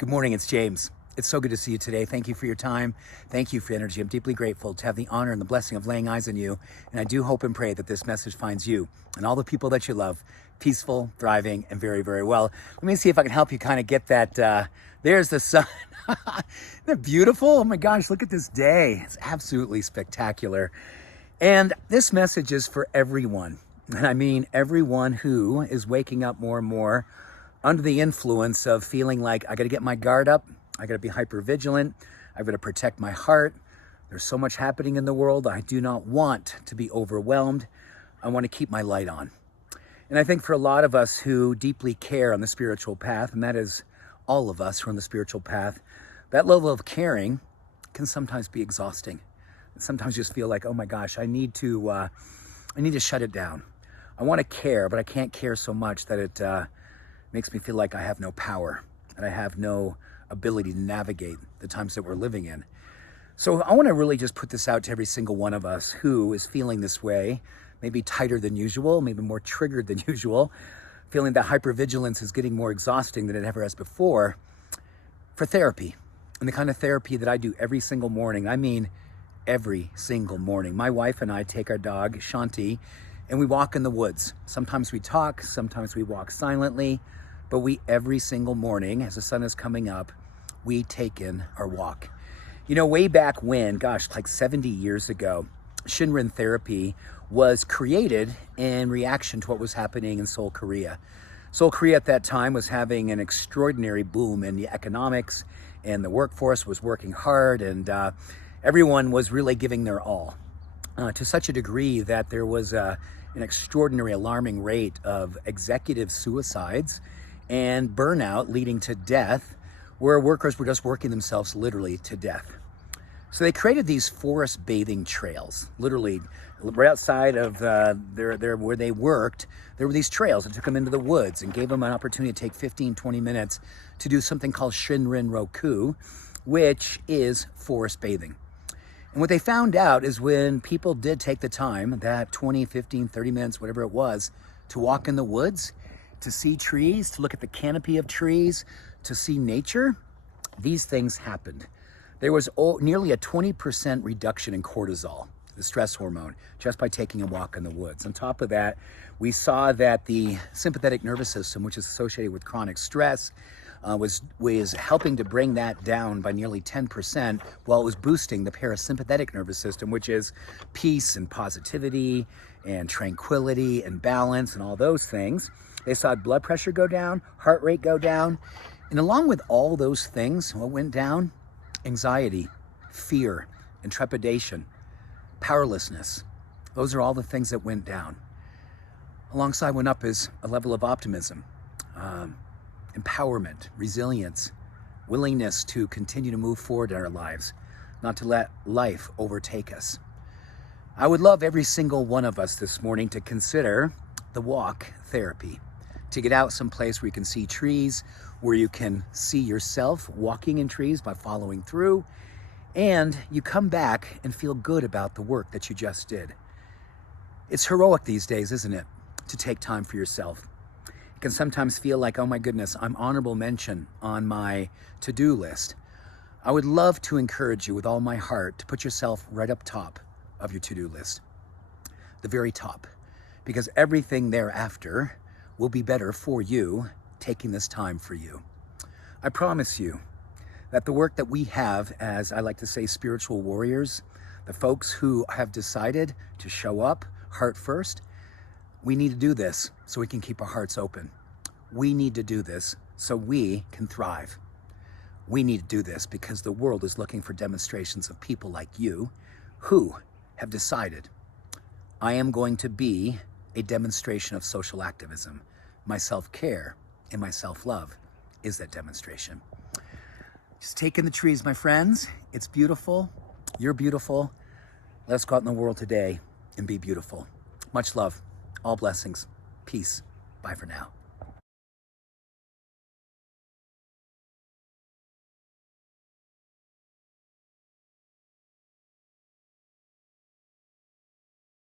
Good morning, it's James. It's so good to see you today. Thank you for your time. Thank you for your energy. I'm deeply grateful to have the honor and the blessing of laying eyes on you. And I do hope and pray that this message finds you and all the people that you love peaceful, thriving, and very, very well. Let me see if I can help you kind of get that. There's the sun. Isn't that beautiful? Oh my gosh, look at this day. It's absolutely spectacular. And this message is for everyone. And I mean everyone who is waking up more and more under the influence of feeling like I got to get my guard up. I got to be hyper vigilant. I've got to protect my heart. There's so much happening in the world. I do not want to be overwhelmed. I want to keep my light on. And I think for a lot of us who deeply care on the spiritual path, and that is all of us who are on the spiritual path, that level of caring can sometimes be exhausting. And sometimes just feel like, oh my gosh, I need to shut it down. I want to care, but I can't care so much that it makes me feel like I have no power and I have no ability to navigate the times that we're living in. So I want to really just put this out to every single one of us who is feeling this way, maybe tighter than usual, maybe more triggered than usual, feeling that hypervigilance is getting more exhausting than it ever has before, for therapy. And the kind of therapy that I do every single morning, I mean every single morning. My wife and I take our dog, Shanti, and we walk in the woods. Sometimes we talk, sometimes we walk silently, but we every single morning, as the sun is coming up, we take in our walk. You know, way back when, gosh, like 70 years ago, Shinrin therapy was created in reaction to what was happening in Seoul, Korea. Seoul, Korea at that time was having an extraordinary boom in the economics, and the workforce was working hard, and everyone was really giving their all. To such a degree that there was an extraordinary alarming rate of executive suicides and burnout leading to death, where workers were just working themselves literally to death. So they created these forest bathing trails, literally right outside of where they worked. There were these trails that took them into the woods and gave them an opportunity to take 15, 20 minutes to do something called Shinrin-yoku, which is forest bathing. And what they found out is when people did take the time, that 20, 15, 30 minutes, whatever it was, to walk in the woods, to see trees, to look at the canopy of trees, to see nature, these things happened. There was nearly a 20% reduction in cortisol, the stress hormone, just by taking a walk in the woods. On top of that, we saw that the sympathetic nervous system, which is associated with chronic stress, was helping to bring that down by nearly 10%, while it was boosting the parasympathetic nervous system, which is peace and positivity and tranquility and balance and all those things. They saw blood pressure go down, heart rate go down, and along with all those things, what went down? Anxiety, fear, and trepidation, powerlessness. Those are all the things that went down. Alongside went up is a level of optimism, empowerment, resilience, willingness to continue to move forward in our lives, not to let life overtake us. I would love every single one of us this morning to consider the walk therapy, to get out someplace where you can see trees, where you can see yourself walking in trees by following through, and you come back and feel good about the work that you just did. It's heroic these days, isn't it, to take time for yourself? It can sometimes feel like, oh my goodness, I'm honorable mention on my to-do list. I would love to encourage you with all my heart to put yourself right up top of your to-do list, the very top, because everything thereafter will be better for you taking this time for you. I promise you that the work that we have, as I like to say, spiritual warriors, the folks who have decided to show up heart first, we need to do this so we can keep our hearts open. We need to do this so we can thrive. We need to do this because the world is looking for demonstrations of people like you who have decided, I am going to be a demonstration of social activism. My self-care and my self-love is that demonstration. Just take in the trees, my friends. It's beautiful. You're beautiful. Let's go out in the world today and be beautiful. Much love. All blessings. Peace. Bye for now.